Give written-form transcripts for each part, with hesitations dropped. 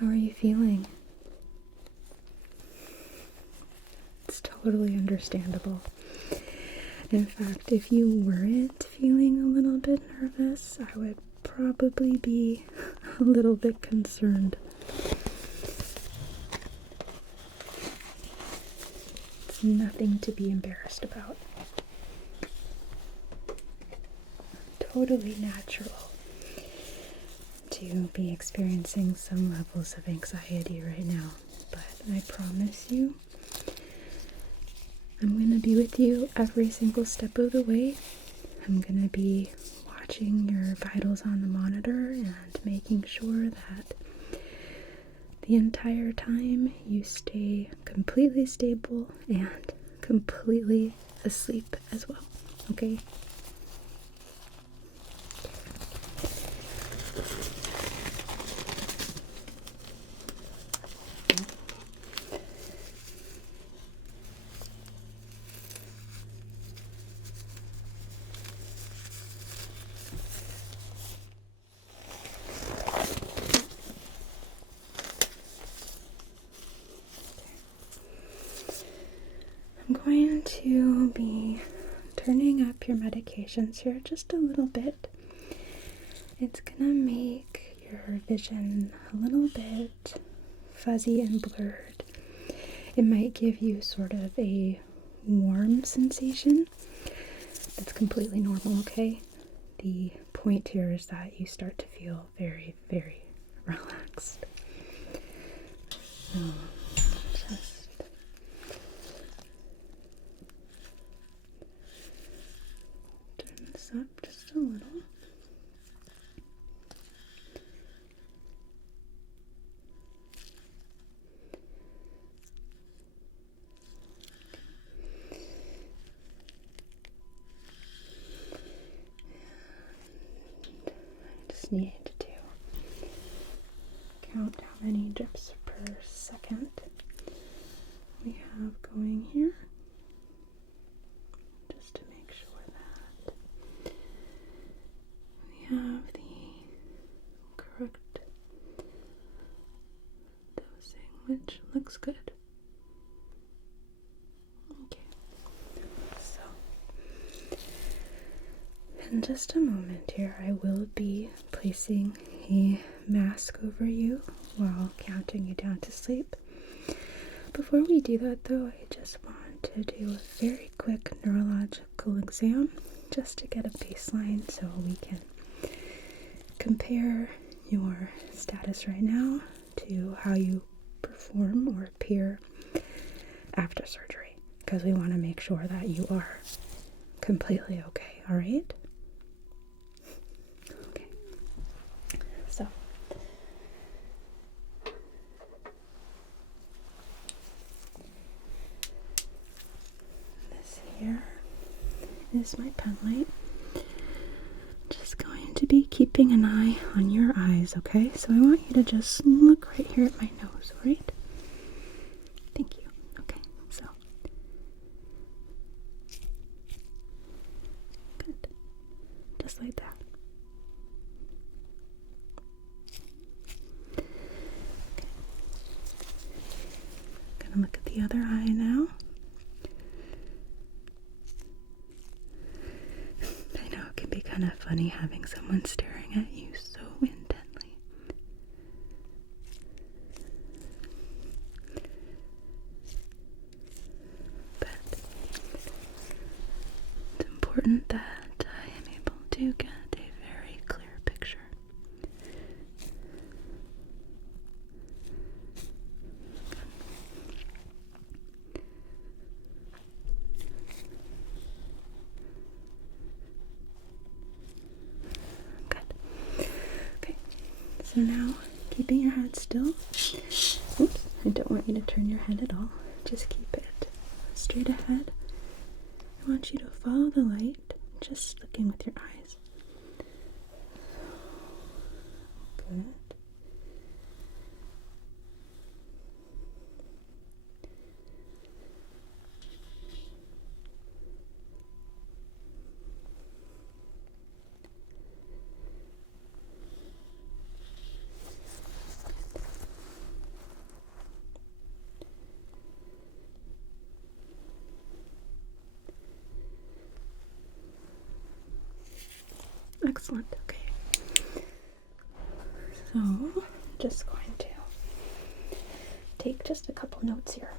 How are you feeling? It's totally understandable. In fact, if you weren't feeling a little bit nervous, I would probably be a little bit concerned. It's nothing to be embarrassed about. Totally natural to be experiencing some levels of anxiety right now, but I promise you, I'm going to be with you every single step of the way. I'm going to be watching your vitals on the monitor and making sure that the entire time you stay completely stable and completely asleep as well, okay? I'm going to be turning up your medications here just a little bit. It's gonna make your vision a little bit fuzzy and blurred. It might give you sort of a warm sensation. That's completely normal, okay? The point here is that you start to feel very, very relaxed. So, just turn this up just a little. Just need to count how many drips per second we have going here, just to make sure that we have the correct dosing, which looks good. Okay, so in just a moment here, I will be placing a mask over you while counting you down to sleep. Before we do that though, I just want to do a very quick neurological exam just to get a baseline so we can compare your status right now to how you perform or appear after surgery, because we want to make sure that you are completely okay, alright? Okay, so this here is my pen light. Just going to be keeping an eye on your eyes, okay? So I want you to just look right here at my nose, alright? Thank you. Okay, so good. Just like that. Okay. Gonna look at the other eye now. I know it can be kind of funny having someone staring at you so intently. But it's important that I am able to get a very clear picture. Good. Okay, so now keeping your head still. Oops, I don't want you to turn your head at all. Just keep it straight ahead. I want you to follow the light, just looking with your eyes. Good. Excellent. Okay. So, just going to take just a couple notes here.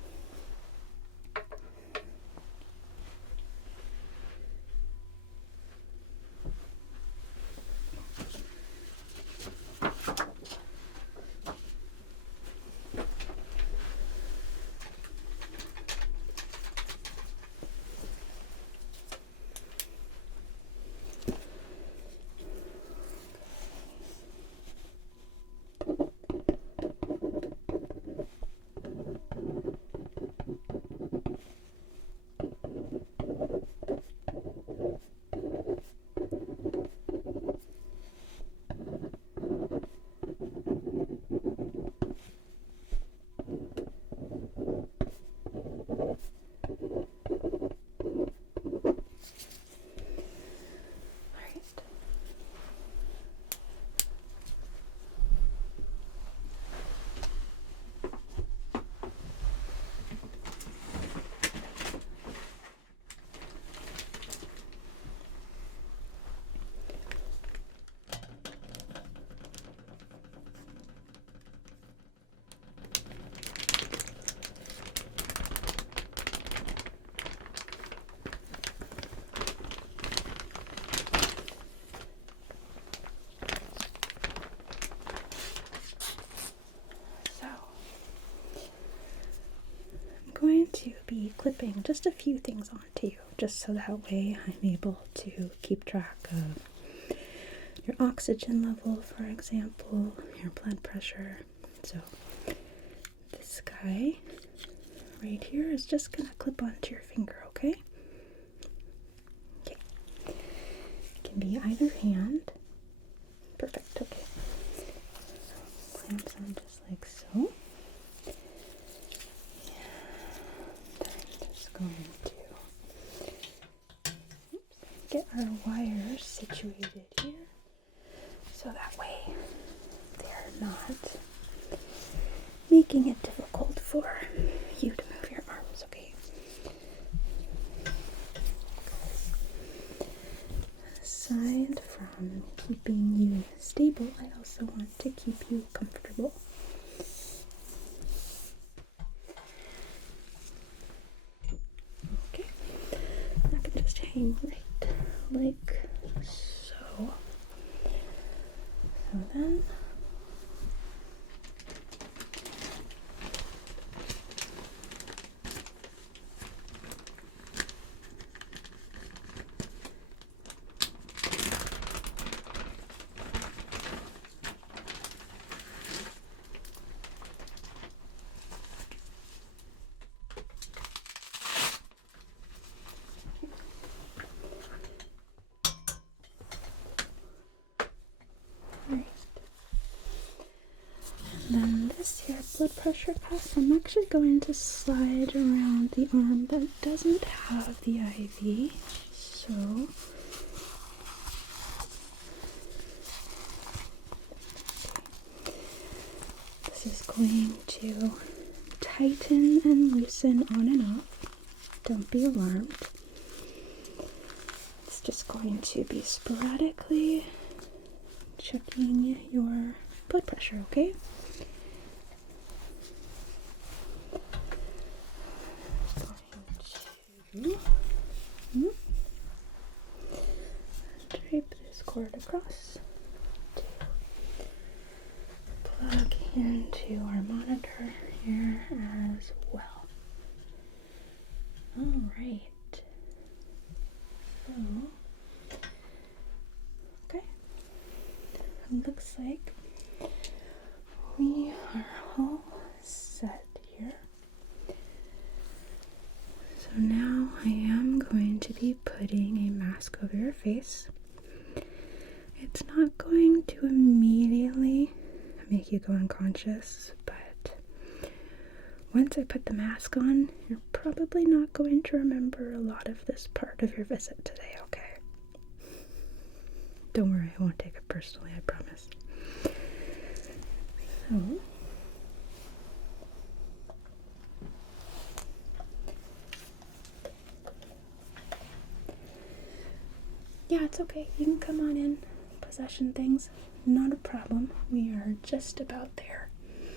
Going to be clipping just a few things onto you, just so that way I'm able to keep track of your oxygen level, for example, your blood pressure. So this guy right here is just gonna clip onto your finger, okay? Okay. It can be either hand. Perfect, okay. Clamps on just like so. Going to get our wires situated here so that way they're not making it difficult for you to move your arms, okay? Aside from keeping you stable, I also want to keep you comfortable. Hang right like so. So then this here blood pressure cuff, I'm actually going to slide around the arm that doesn't have the IV. So this is going to tighten and loosen on and off. Don't be alarmed. It's just going to be sporadically checking your blood pressure, okay? Drape this cord across to plug into our monitor here as well. Alright. So, okay. It looks like we are all set here. So now I am going to be putting a mask over your face. It's not going to immediately make you go unconscious, but once I put the mask on, you're probably not going to remember a lot of this part of your visit today, okay? Don't worry, I won't take it personally, I promise. So, yeah, it's okay. You can come on in, put possession things, not a problem. We are just about there.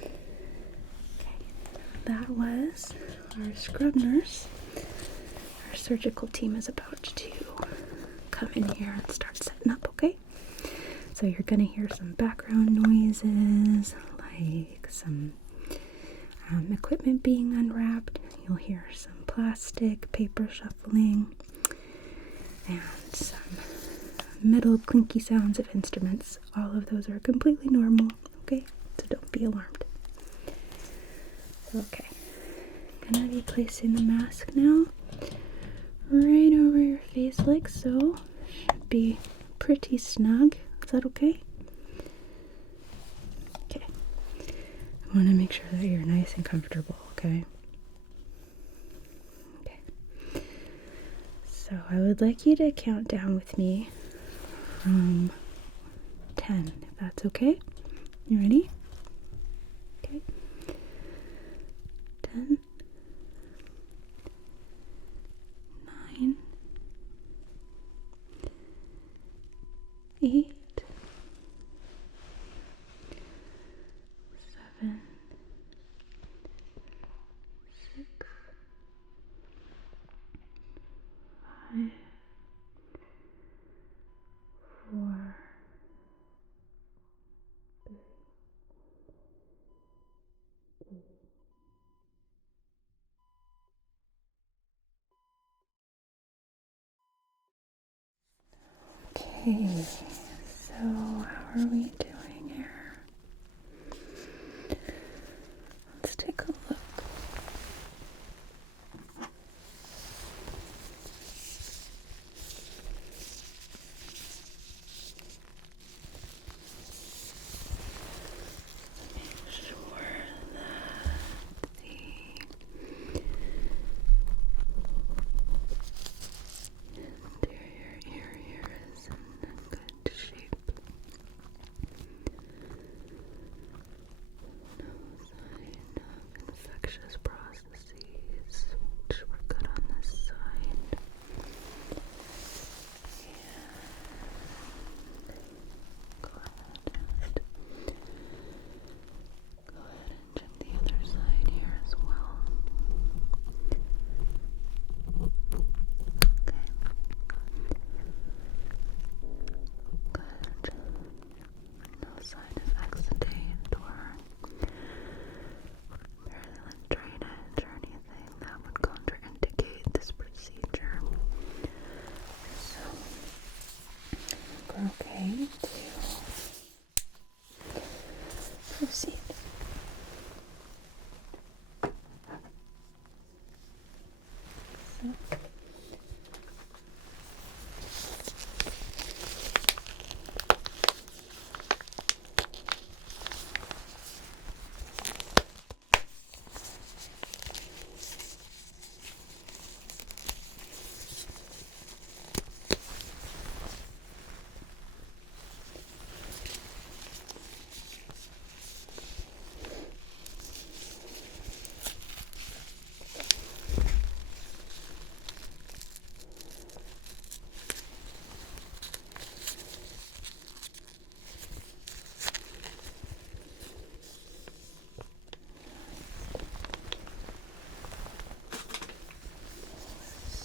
Okay, that was our scrub nurse. Our surgical team is about to come in here and start setting up, okay? So you're gonna hear some background noises, like some equipment being unwrapped. You'll hear some plastic, paper shuffling, and some metal clinky sounds of instruments. All of those are completely normal, okay? So don't be alarmed. Okay, gonna be placing the mask now right over your face like so. Should be pretty snug. Is that okay? Okay. I want to make sure that you're nice and comfortable, okay? Okay. So I would like you to count down with me from 10, if that's okay. You ready? Okay. 10, 9, 8, 7, 6, 5, 4, 3, 2. Okay, so how are we doing here? Let's take a look. Make sure that the interior area is in good shape. No sign of infectious processes, which we're good on this side. Go ahead and check the other side here as well. Okay. Good. No sign of exudate or virulent drainage or anything that would contraindicate this procedure. So, we're okay to proceed.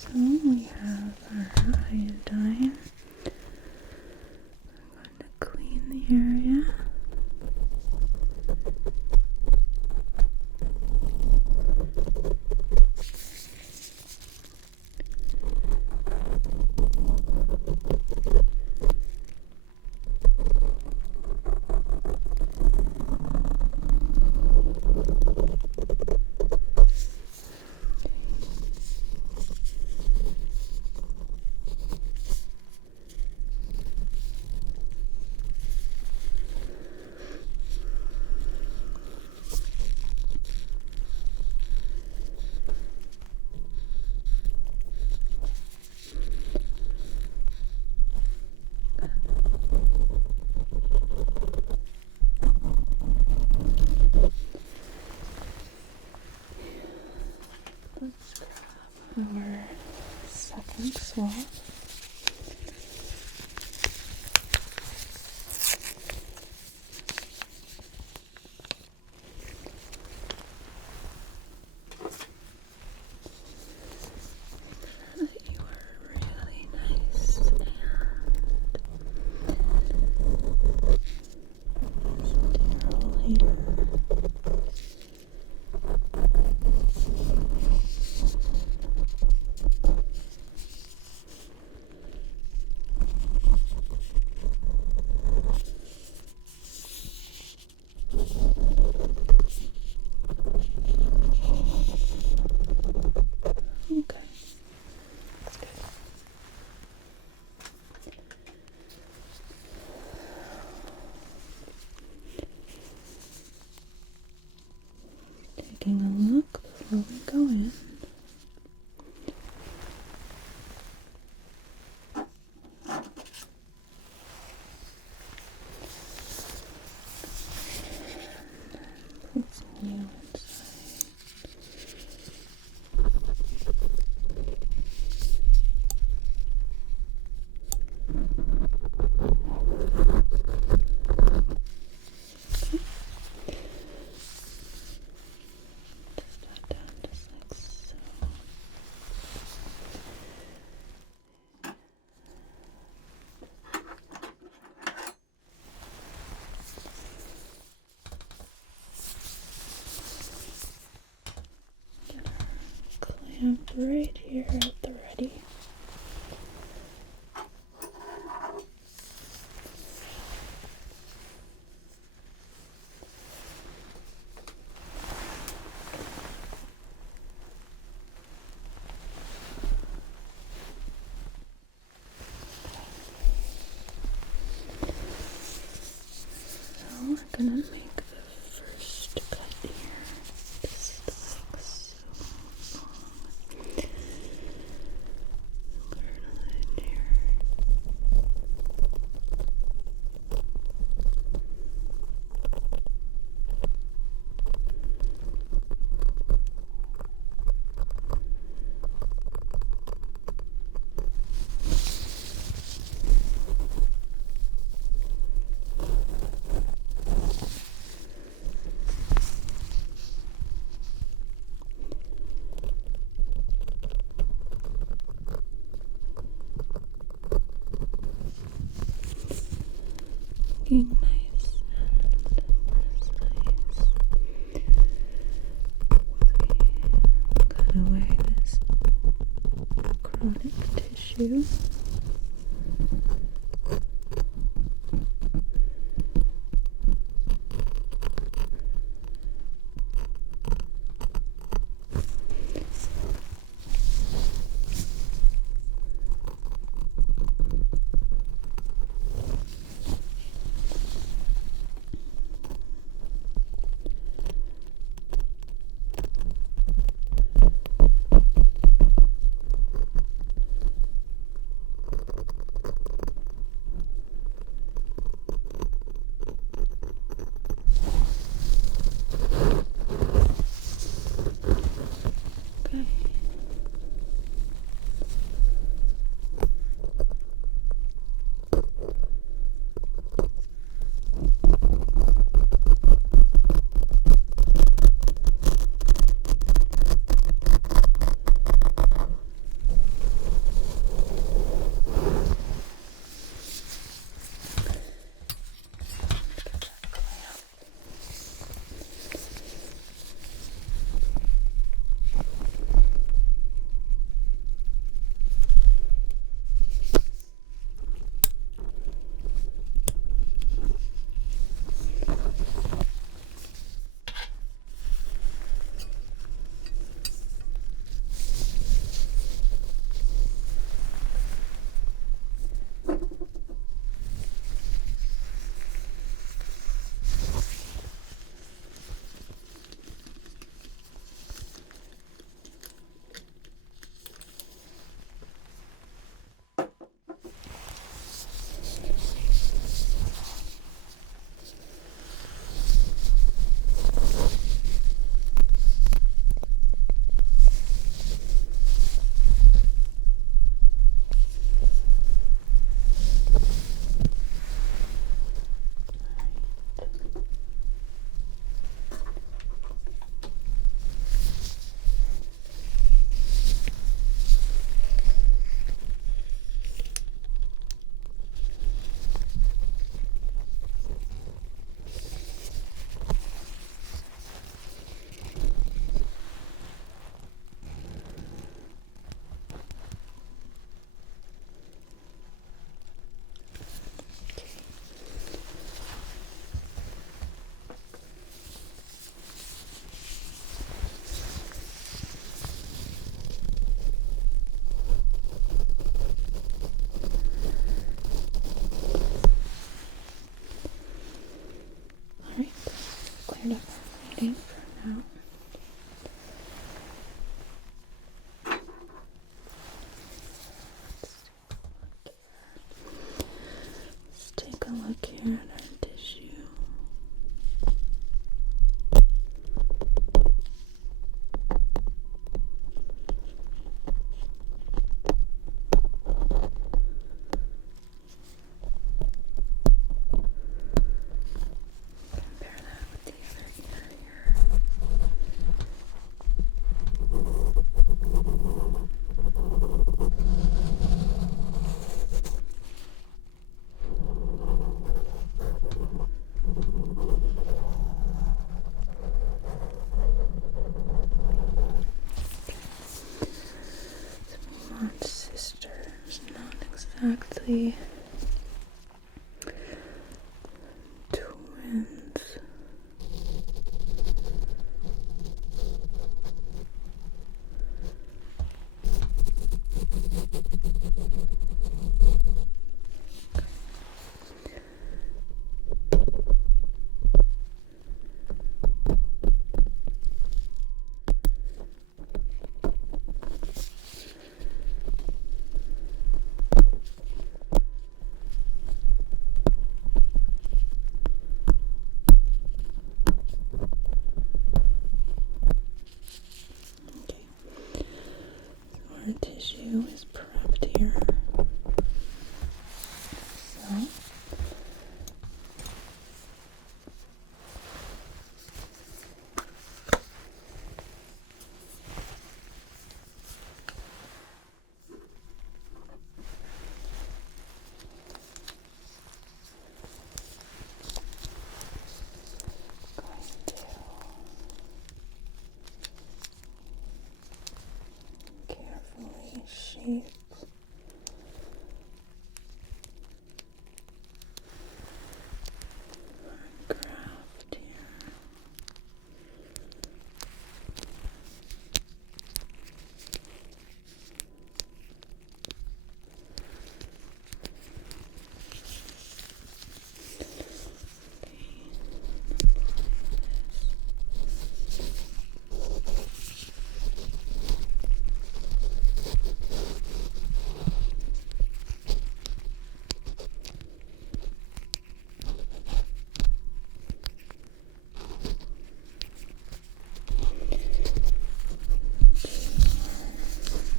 So, we have our iodine. I'm going to clean the area. Let's grab our second swab. have right here at the ready. So we're gonna make the first cut here. Just like so. Learn it here. Looking nice and precise. Cut away this chronic tissue. Okay. Alright, cleared up our reading for now. Let's take a look here at our tissue. Compare that with the other ear here. actually twins. Our tissue is prepped here. So carefully shape our graft here.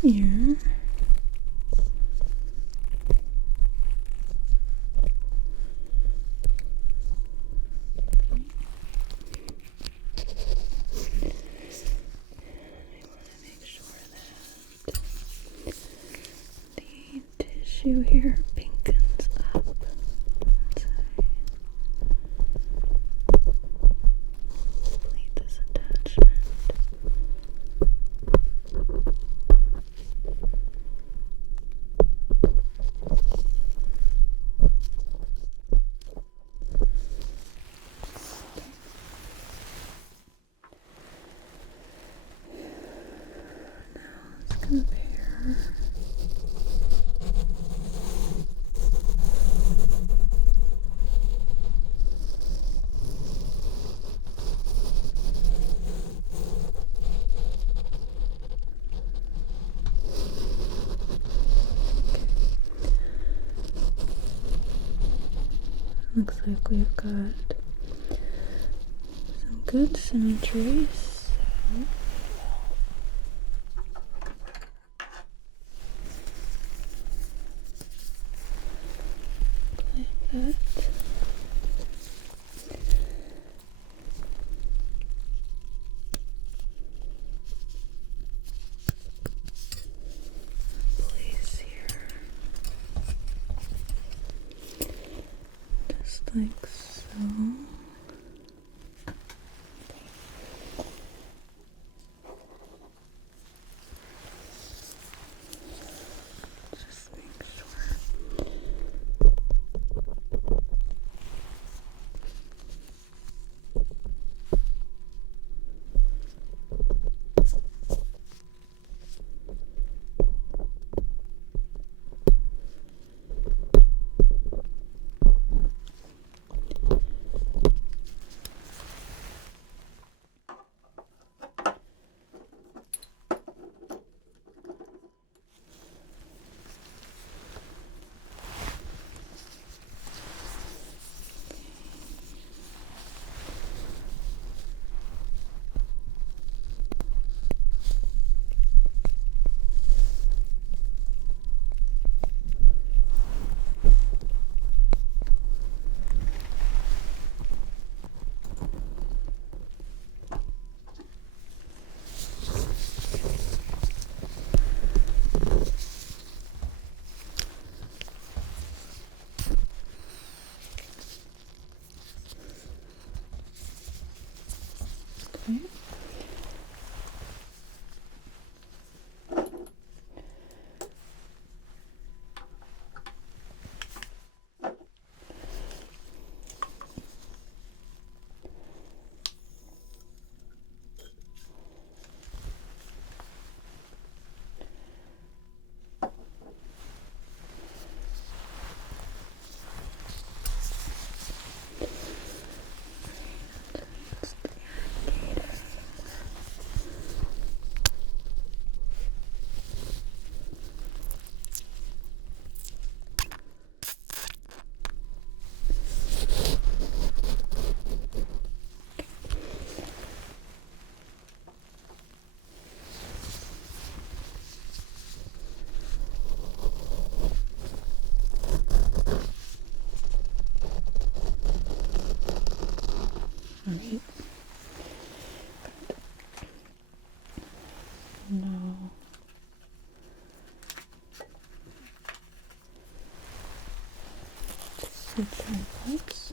Ear. Make sure that the tissue here pinkens up. Complete this attachment. Let's compare. Looks like we've got some good symmetry. Like that. Place here. Just like so. Just make sure. Okay. tripods.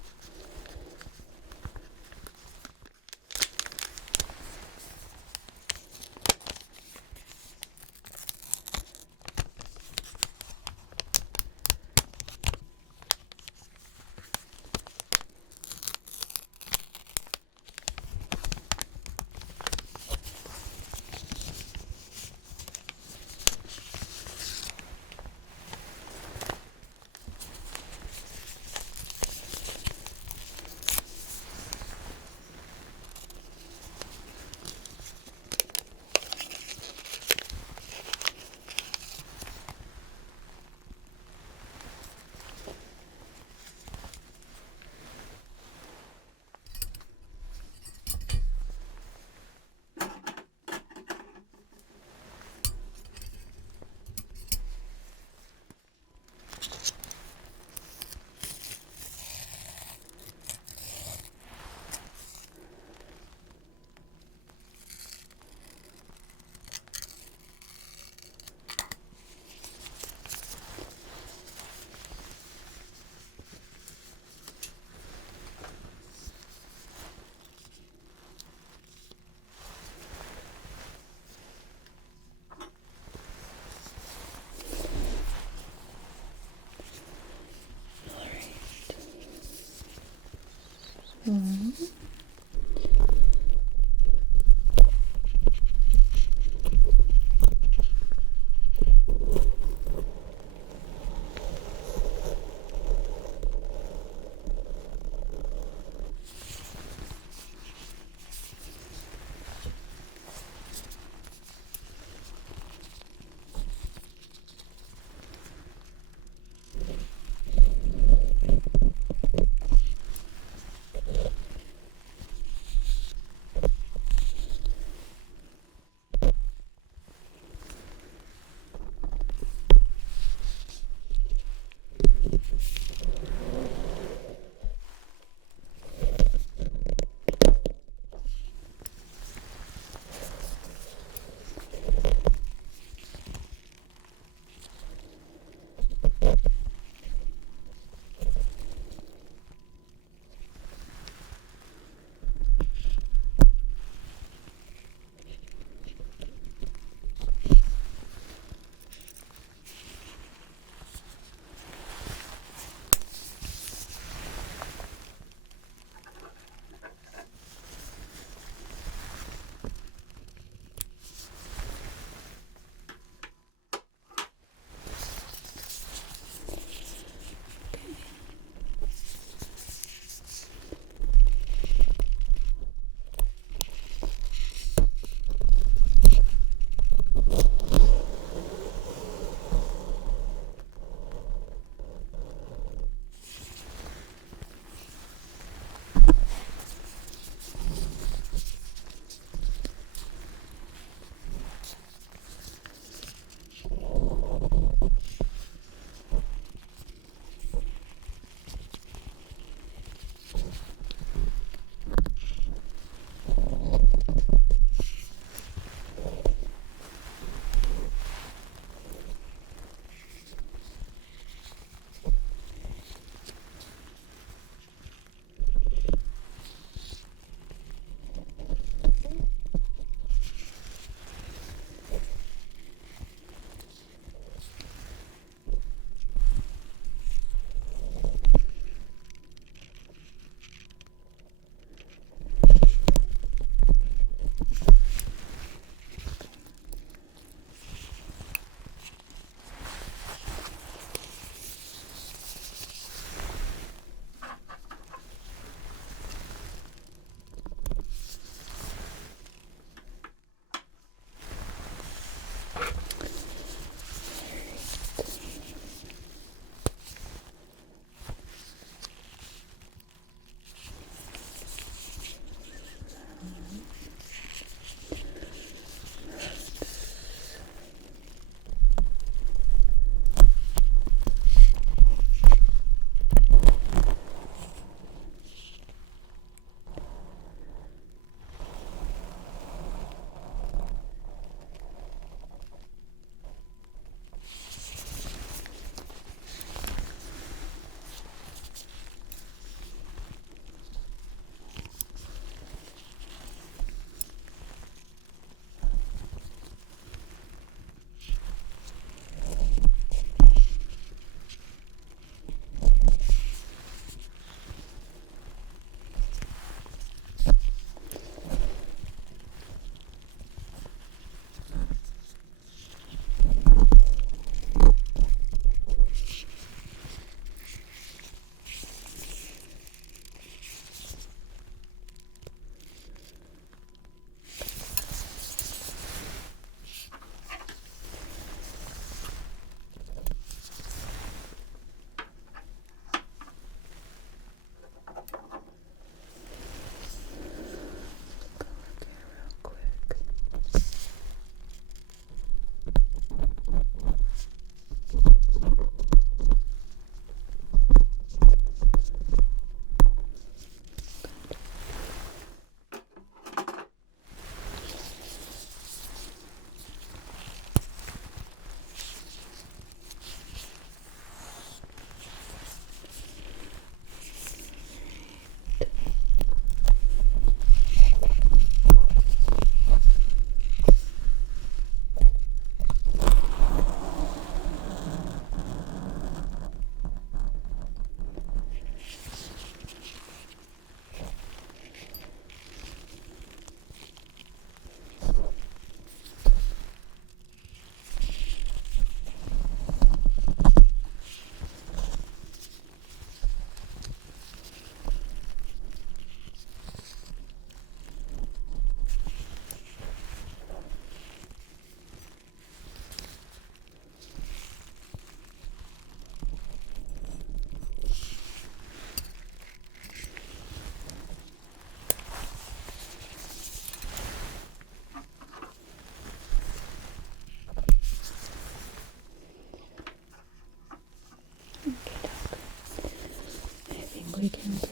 So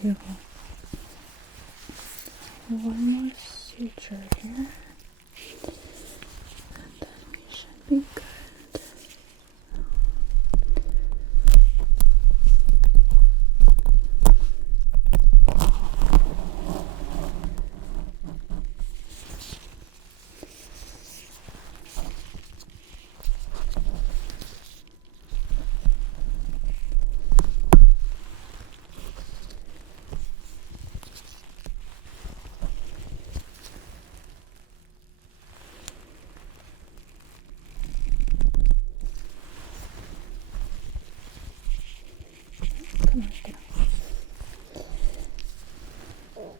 do one more suture here, and then we should be good. Come on, get on. All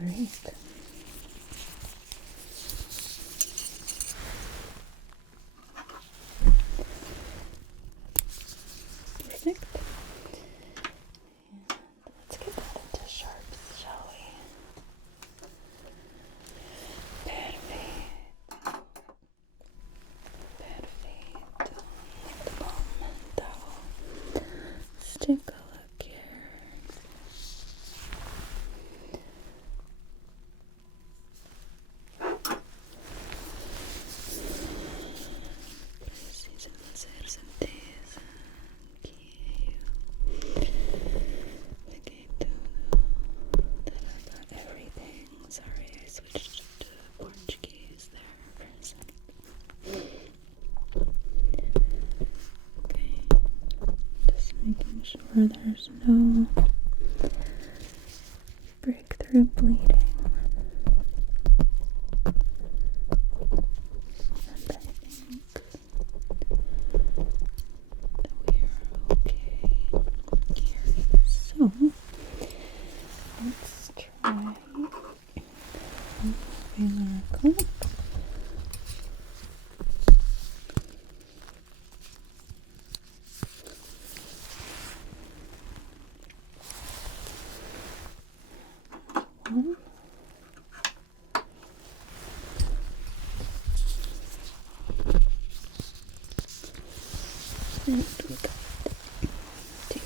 right. Perfect. And let's get that into sharps, shall we? Perfect. Perfect. Momento. Let's take a look here. Preciso fazer certeza que eu peguei tudo. Everything. Sorry, I switched to Portuguese there for a second. Okay, just making sure there's no breakthrough bleeding. And I think that we are okay here. So, let's try moving our clip. One. And we got two.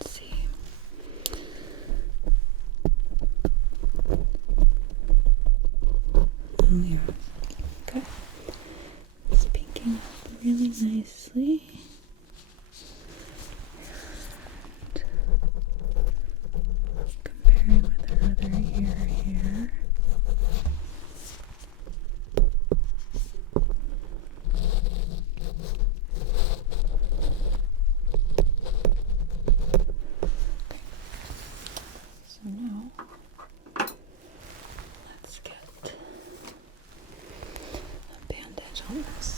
Let's see. Oh yeah. Okay. It's pinking up really nicely. And comparing with our other ear here. So now, let's get a bandage on this.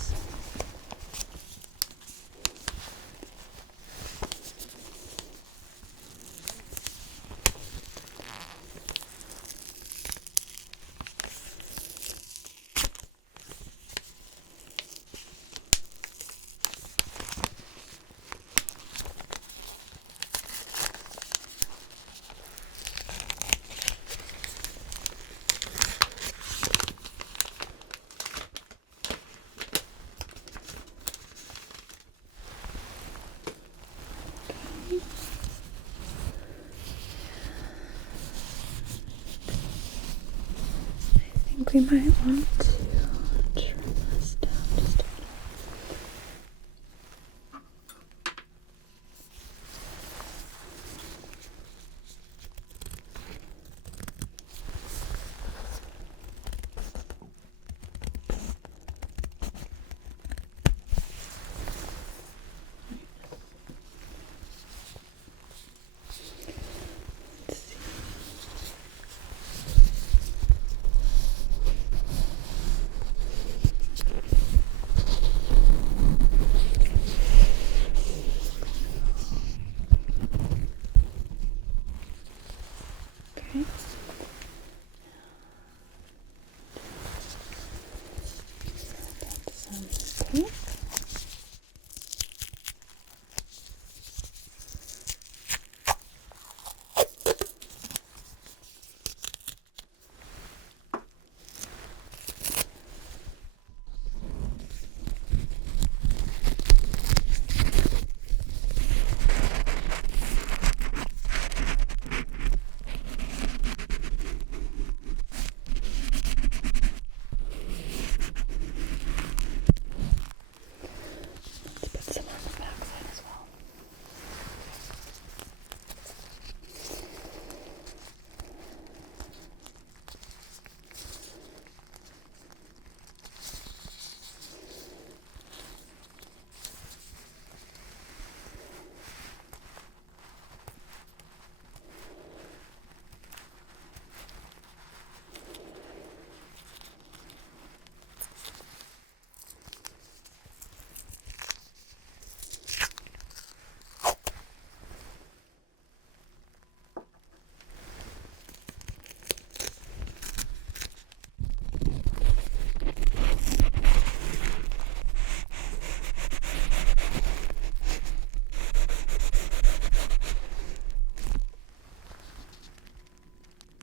I think we might want to trim this down just a little. Let's see. okay? Get some tape. Let's put some on the back side as well.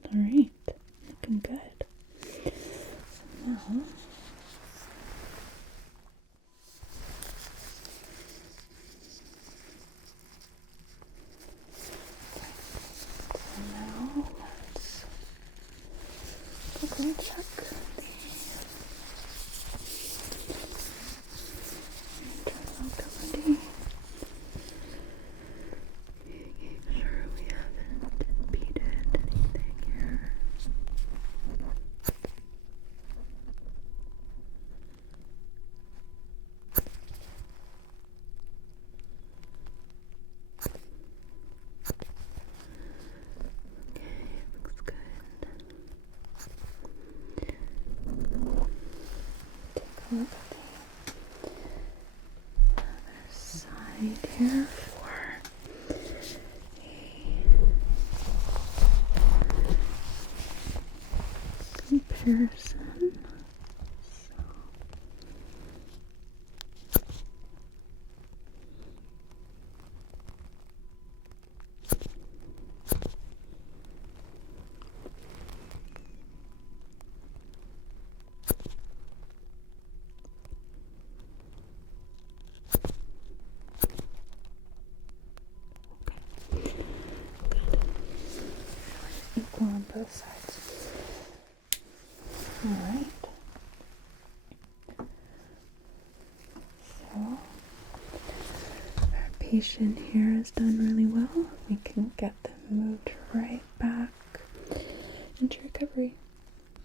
All right, looking good. So now let's quickly check the internal ability. Make sure we haven't impeded anything here. Looks good. Take a look at the other side here for a comparison. Equal on both sides. Alright. So, our patient here has done really well. We can get them moved right back into recovery.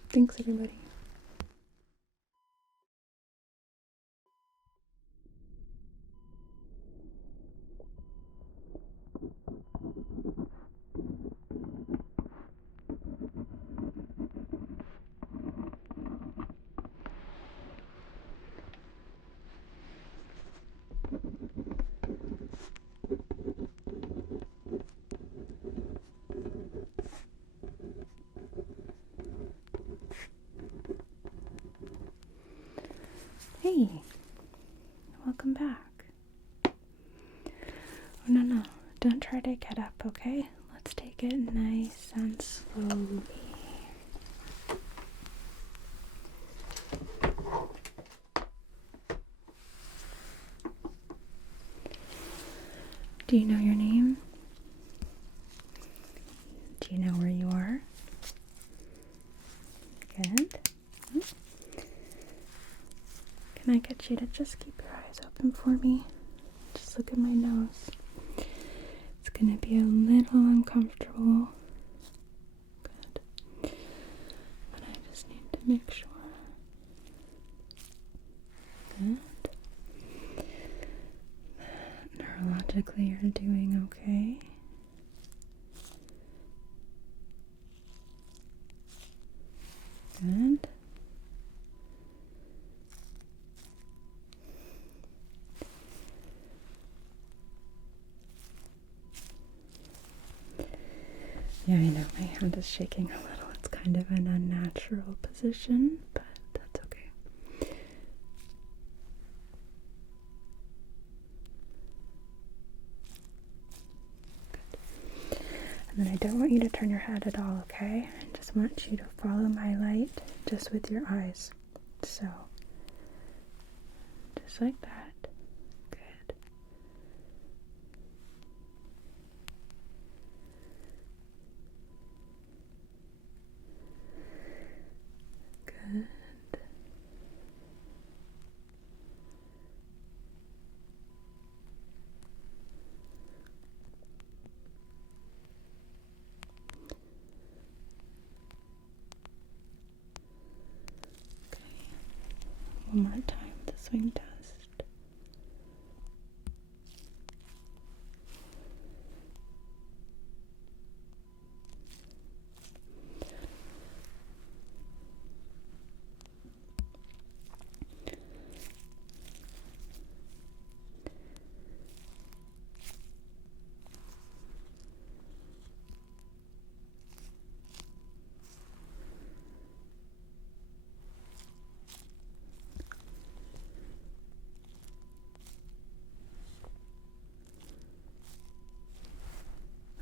Thanks, everybody. Hey, welcome back. Oh, no, don't try to get up, okay? Let's take it nice and slowly. Do you know your name? Do you know where you are? Good. Can I get you to just keep your eyes open for me? Just look at my nose. It's gonna be a little uncomfortable. Good. But I just need to make sure. Good. Neurologically, you're doing okay. Good. Yeah, I know my hand is shaking a little. It's kind of an unnatural position, but that's okay. Good. And then I don't want you to turn your head at all, okay? I just want you to follow my light just with your eyes. So, just like that. Good. Good. One more time, the swing test.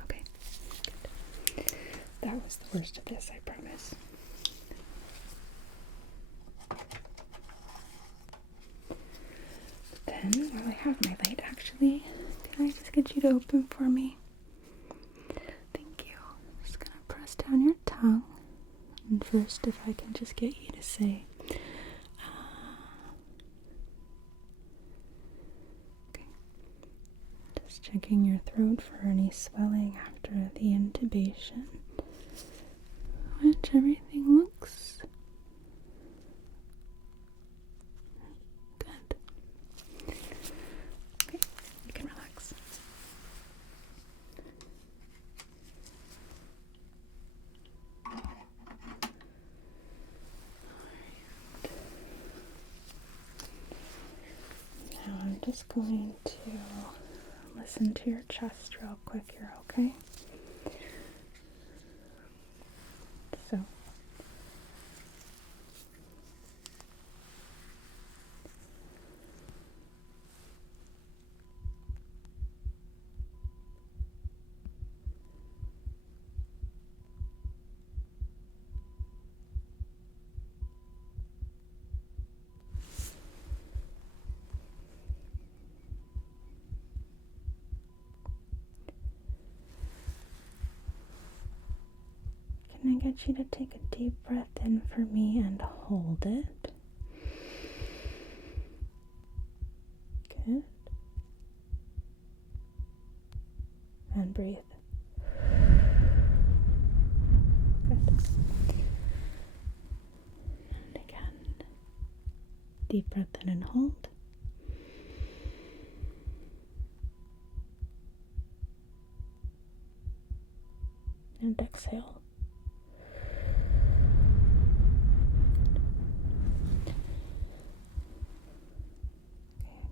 Okay. That was the worst of this, I promise. Then, while I have my light, actually, can I just get you to open for me? Thank you. Just gonna press down your tongue. And first, if I can just get you to say, okay. Just checking your throat for any swelling after the intubation. Which everything looks good. Okay, you can relax. Now I'm just going to listen to your chest real quick here, okay? So, can I get you to take a deep breath in for me and hold it? Good. And breathe. Good. And again. Deep breath in and hold. And exhale. Okay,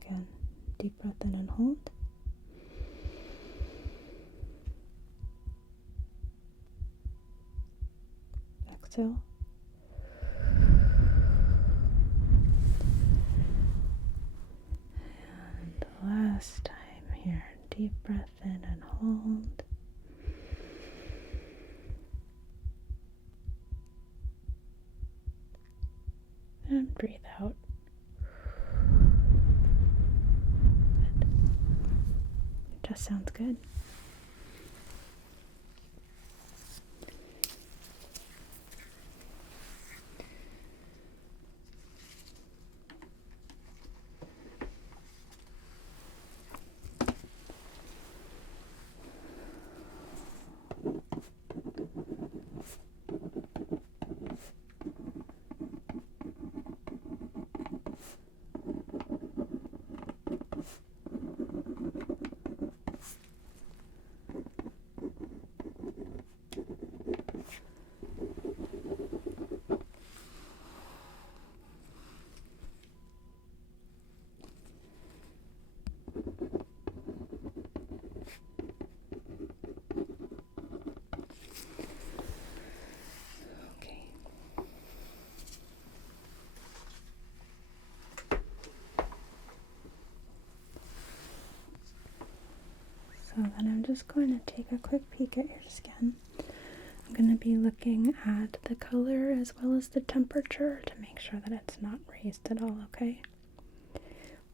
again. Deep breath in and hold. Exhale. And last time here. Deep breath in and hold. And breathe out. Good. It just sounds good. then I'm just going to take a quick peek at your skin. I'm going to be looking at the color as well as the temperature to make sure that it's not raised at all, okay?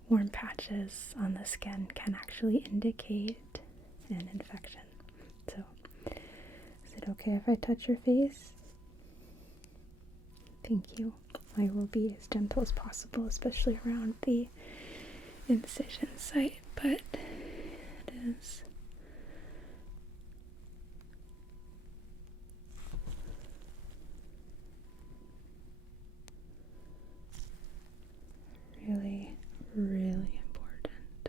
Warm patches on the skin can actually indicate an infection. So, is it okay if I touch your face? Thank you. I will be as gentle as possible, especially around the incision site, but it is really, really important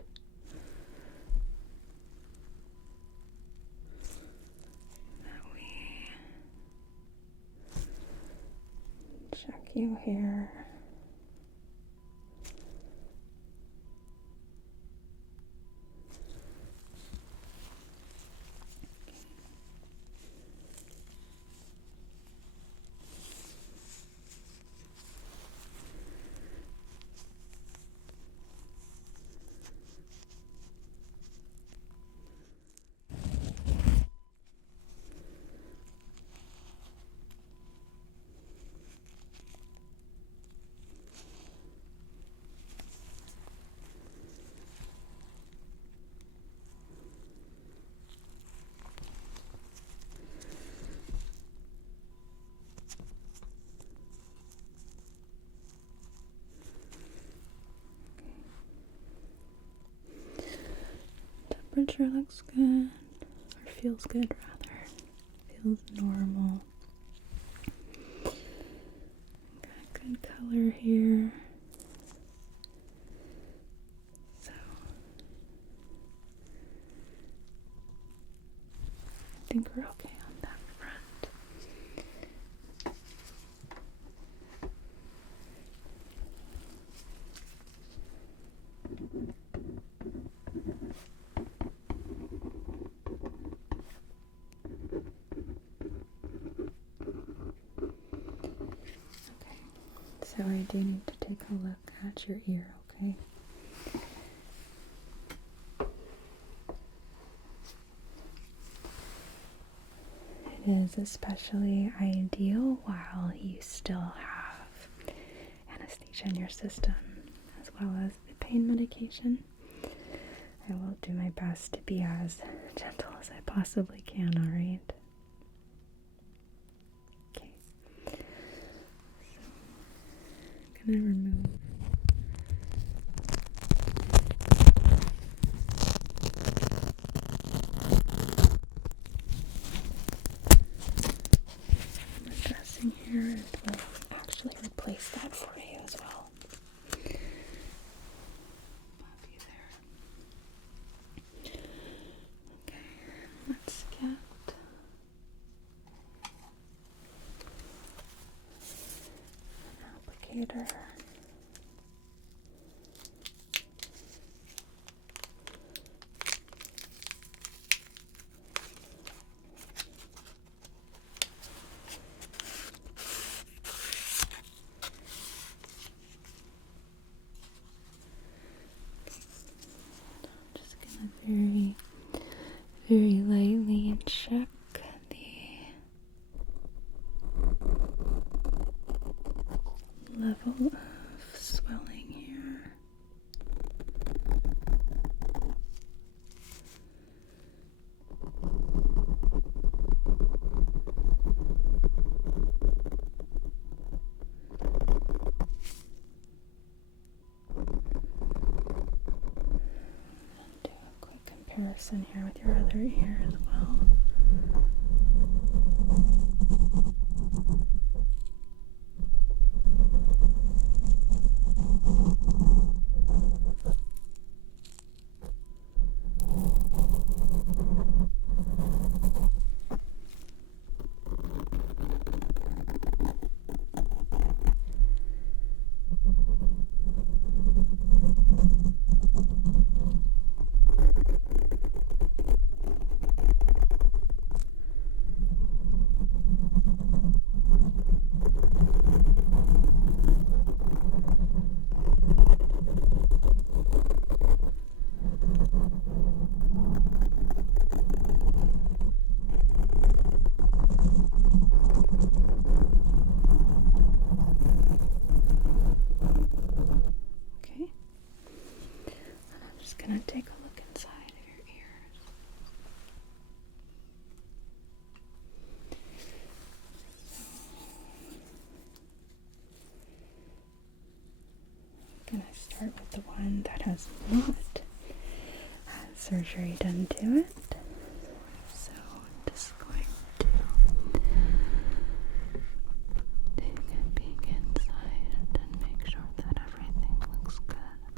that we check you here. Temperature looks good, or feels good rather. Feels normal. Got good color here. So I think we're okay on that front. So I do need to take a look at your ear, okay? It is especially ideal while you still have anesthesia in your system, as well as the pain medication. I will do my best to be as gentle as I possibly can, alright? Okay. So, I'm gonna remove the dressing here, and we'll actually replace that for you as well. Pop you there. Okay, let's get an applicator. Just gonna very, very lightly check the level of swelling here. Do a quick comparison here with your other ear as well. gonna start with the one that has not had surgery done to it. So I'm just going to take a peek inside and make sure that everything looks good.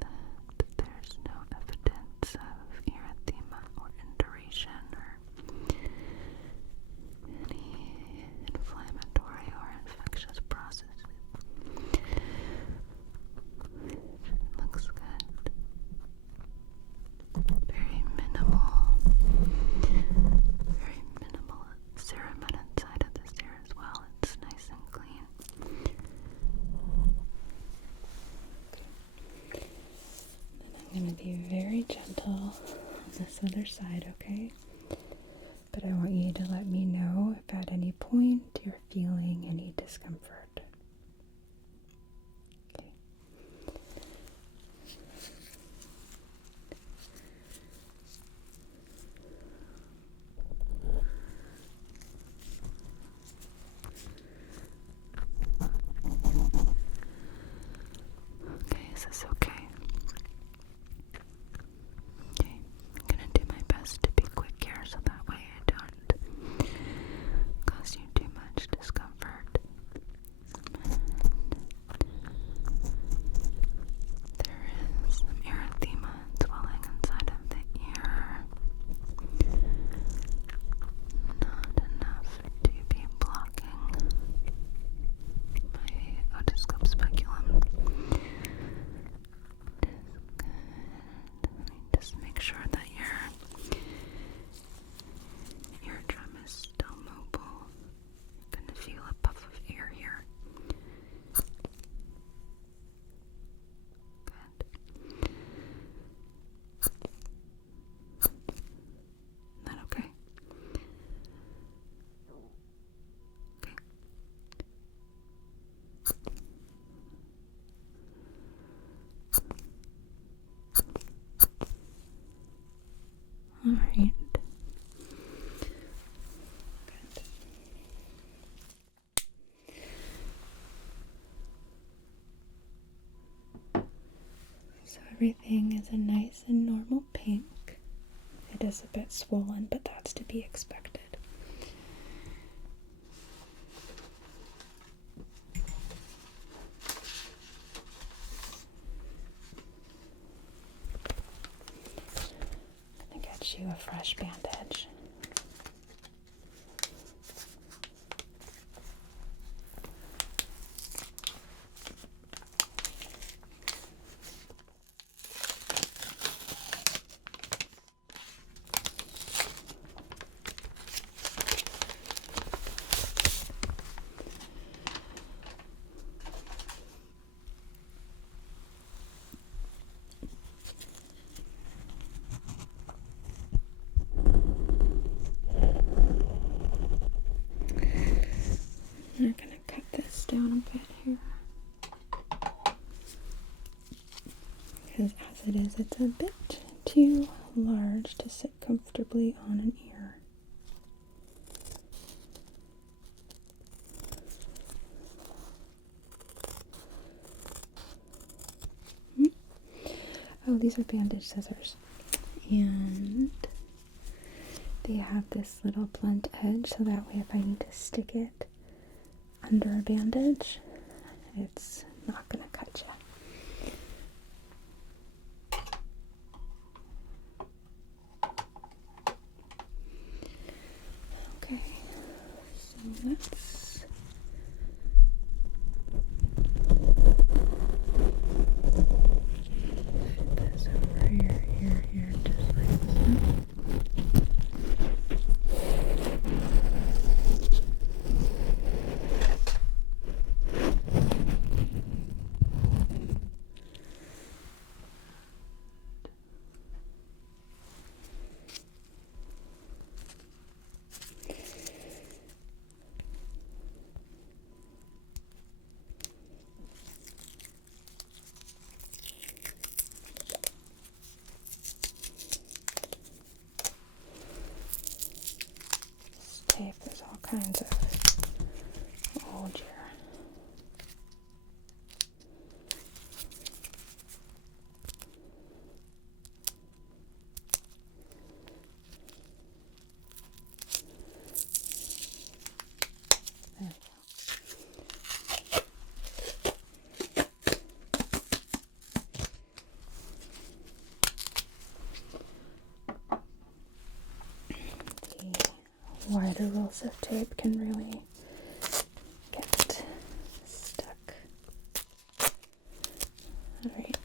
That there's no evidence of erythema or induration or any inflammatory or infectious processes. Looks good. Very minimal serum inside of this ear as well. It's nice and clean. Okay. Then I'm going to be very gentle on this other side, okay? But I want you to let me know if at any point you're feeling any discomfort. Okay. Okay, is this okay? Okay, I'm gonna do my best to be quick here so that way I don't cause you too much discomfort. There is some erythema and swelling inside of the ear. Not enough to be blocking my otoscope speculum. Let me just make sure that your eardrum is still mobile. You're going to feel a puff of air here. Good. Is that okay? Okay. All right. Good. So everything is a nice and normal pink. It is a bit swollen, but that's to be expected. I'm gonna get you a fresh bandage. I'm gonna cut this down a bit here. Because as it is, it's a bit too large to sit comfortably on an ear. Oh, these are bandage scissors. And they have this little blunt edge so that way if I need to stick it under a bandage, it's not going to cut you. Okay, so let's fit this over your ear here just like that. Tape, there's all kinds of old the rolls of tape can really get stuck. Alright.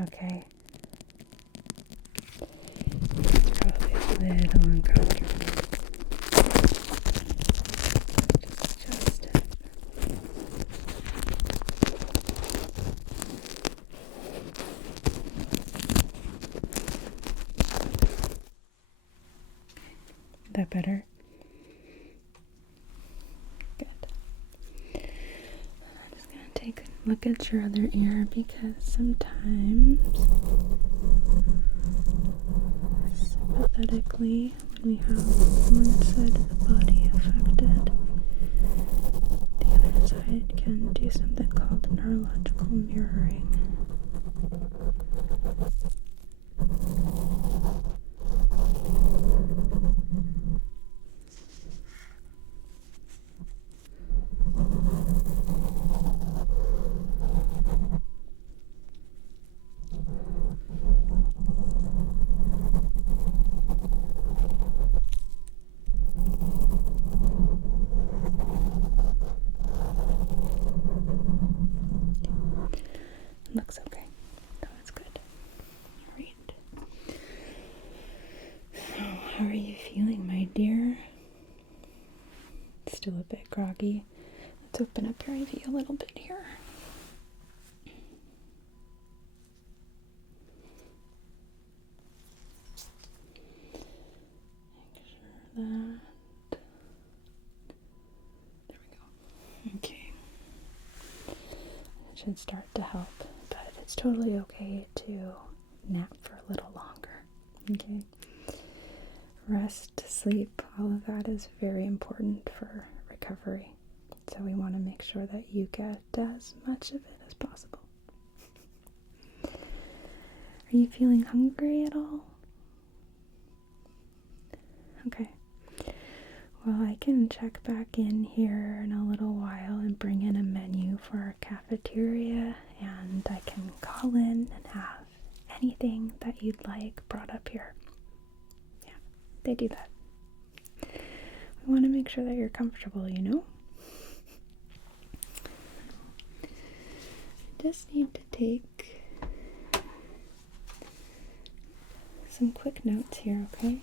Okay. It's probably a little uncomfortable. Just adjust it. Is that better? Good. I'm just going to take a look at your other ear because sometimes sympathetically, when we have one side of the body affected, the other side can do something called neurological mirroring. Looks okay. That's good. Alright. So, how are you feeling, my dear? Still a bit groggy. Let's open up your IV a little bit here. Make sure that. There we go. Okay. It should start to help, but it's totally okay to nap for a little longer. Okay. Rest, sleep, all of that is very important for recovery. So we want to make sure that you get as much of it as possible. Are you feeling hungry at all? Okay. Well, I can check back in here in a little while and bring in a menu for our cafeteria, and I can call in and have anything that you'd like brought up here. Yeah, they do that. We want to make sure that you're comfortable, you know? Just need to take some quick notes here, okay?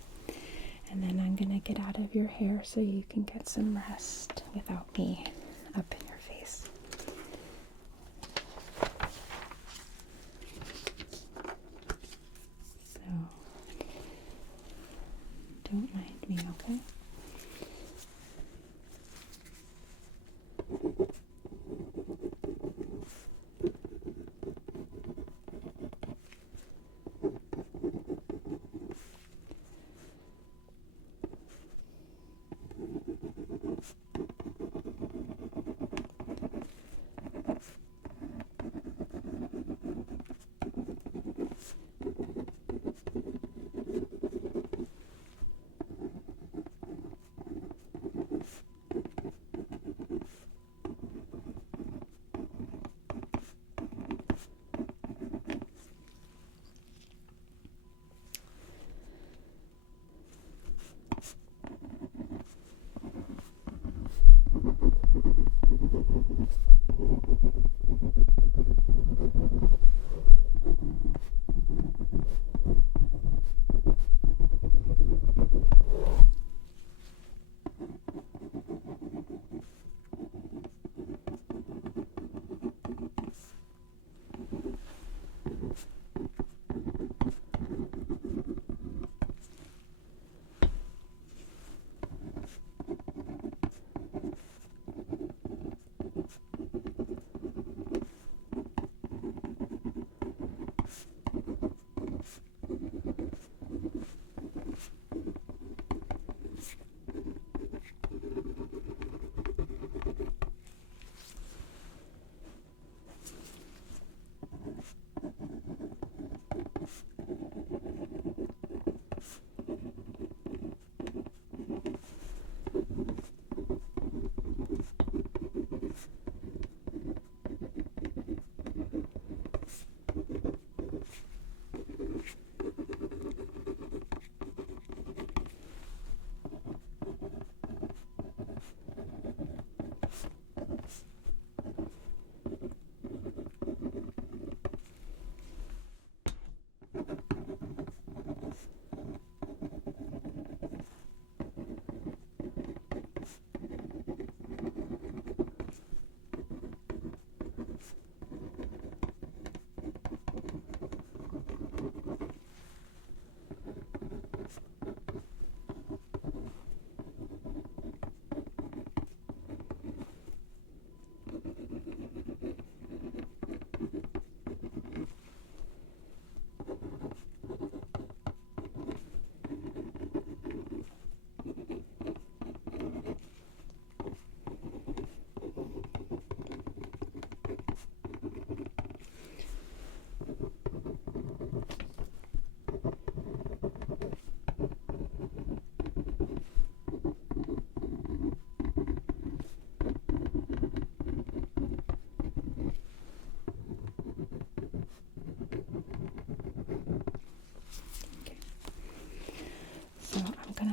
And then I'm gonna get out of your hair so you can get some rest without me up in your face. So, don't mind me, okay?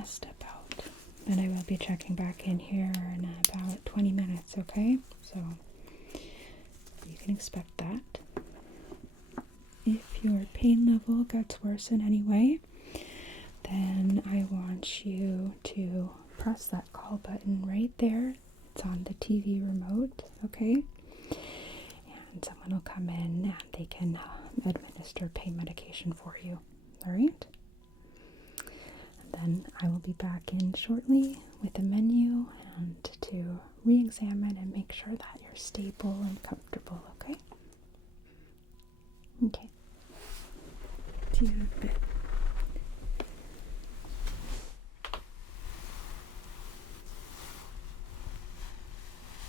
step out. And I will be checking back in here in about 20 minutes, okay? So you can expect that. If your pain level gets worse in any way, then I want you to press that call button right there. It's on the TV remote, okay? And someone will come in and they can administer pain medication for you, all right? And then I will be back in shortly with a menu and to re-examine and make sure that you're stable and comfortable, okay? Okay. See you in a bit.